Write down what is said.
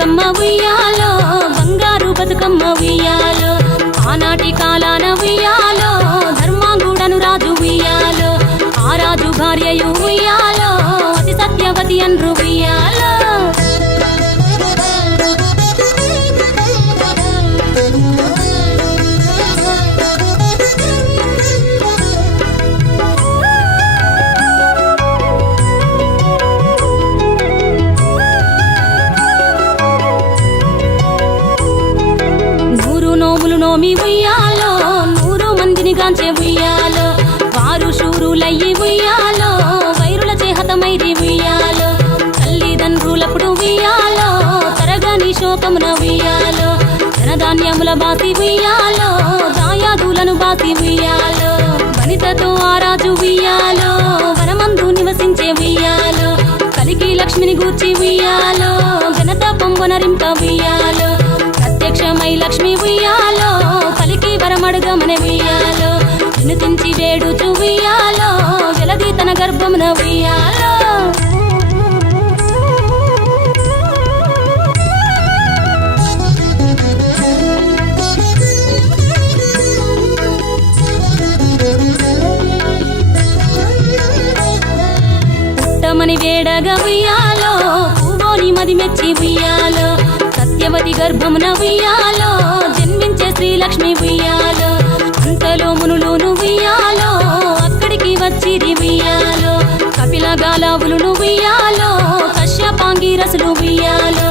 గంగమ్మ ఉయ్యాలో బంగారు బతుకమ్మ ఉయ్యాలో ఆనాటి కాలాన ఉయ్యాలో ధర్మాంగుడను రాజు ఉయ్యాలో ఆ రాజు భార్యయు ఉయ్యాలో అతి సత్యవతి అన్రు ఉయ్యాలో నోమి ఉయ్యాలో 100 మందిని గాంచే ఉయ్యాలో వారు శూరులయ్యి ఉయ్యాలో వైరుల చేహతమైరి ఉయ్యాలో తల్లిదండ్రులప్పుడు ఉయ్యాలో తరగని శోకమున ఉయ్యాలో ధనధాన్యముల బాసి ఉయ్యాలో దాయాదులను బాసి ఉయ్యాలో వనితతో ఆ రాజు ఉయ్యాలో వనమందు నివసించే ఉయ్యాలో కలికి లక్ష్మిని గూర్చి ఉయ్యాలో ఘనత పొంగునరింప ఉయ్యాలో ప్రత్యక్షమై లక్ష్మి ఉయ్యాలో పలికి వరమడుగమని ఉయ్యాలో వినుతించి వేడుచు ఉయ్యాలో వెలది తన గర్భమున ఉయ్యాలో పుట్టమని వేడగా ఉయ్యాలో పూవోని మది మెచ్చి ఉయ్యాలో సత్యవతి గర్భమున ఉయ్యాలో జన్మించే శ్రీలక్ష్మి ఉయ్యాలో అంతలో మునులును ఉయ్యాలో అక్కడికి వచ్చిరి ఉయ్యాలో కపిల గాలావులును ఉయ్యాలో కశ్యపాంగి రసులు ఉయ్యాలో